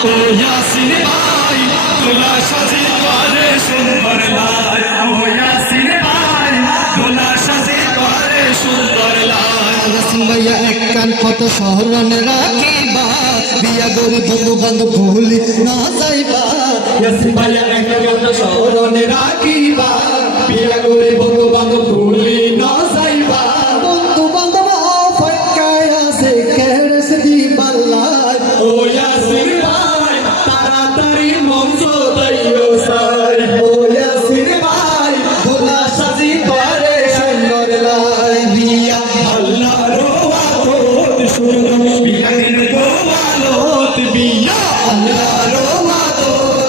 ভাই দোলা সাজি করে সুন্দর ও ইয়াসিন ভাই দোলা সাজি করে সুন্দর ইয়াসিন ভাইয়া এক কান কত স্মরণ রাখিবা, বিয়া গরি বন্ধু বান্ধব ভুলি না যাইবা কথা স্মরণে রাখিবা বিয়া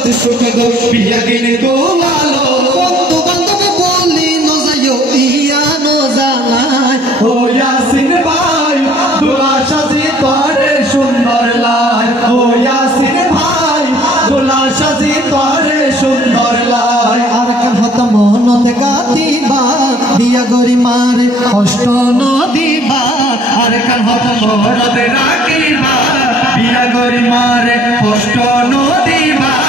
ওয়াদত শুনো বিয়ার গোয়ালত বন্ধু বান্ধব বলি ন যাইও ইয়া ন জানাই ও ইয়াসিন ভাই দোলা সাজি করে সুন্দর লাই ও ইয়াসিন ভাই দোলা সাজি করে সুন্দর লাই আর কান বিয়া কষ্ট ন দিবা আর কান হত রাখিবা, বিয়া গরি মারে কষ্ট নদিবা। বাবা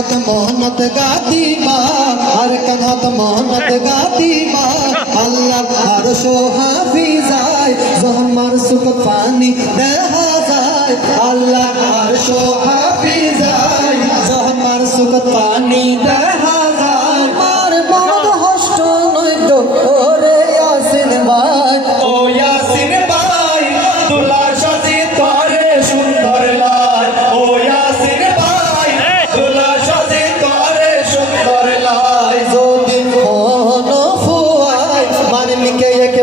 আর কান হত মা, আর কান হত মনত গাতিবা আল্লাহ আর সো হাফিজায় জহমার সুখ পানি দেখা যায়। আল্লাহ আর সো যায়, জহমার সুখ পানি দেখা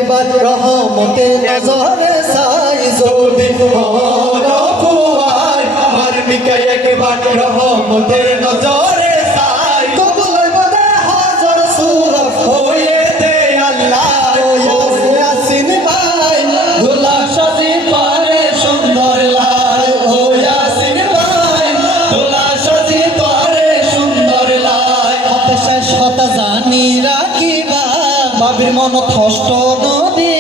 একবার রহমতে নজরে সাই যদি মন ফুয়াই মারমিকা একবার রহমতে নজরে বাবির মন থষ্ট নদিবা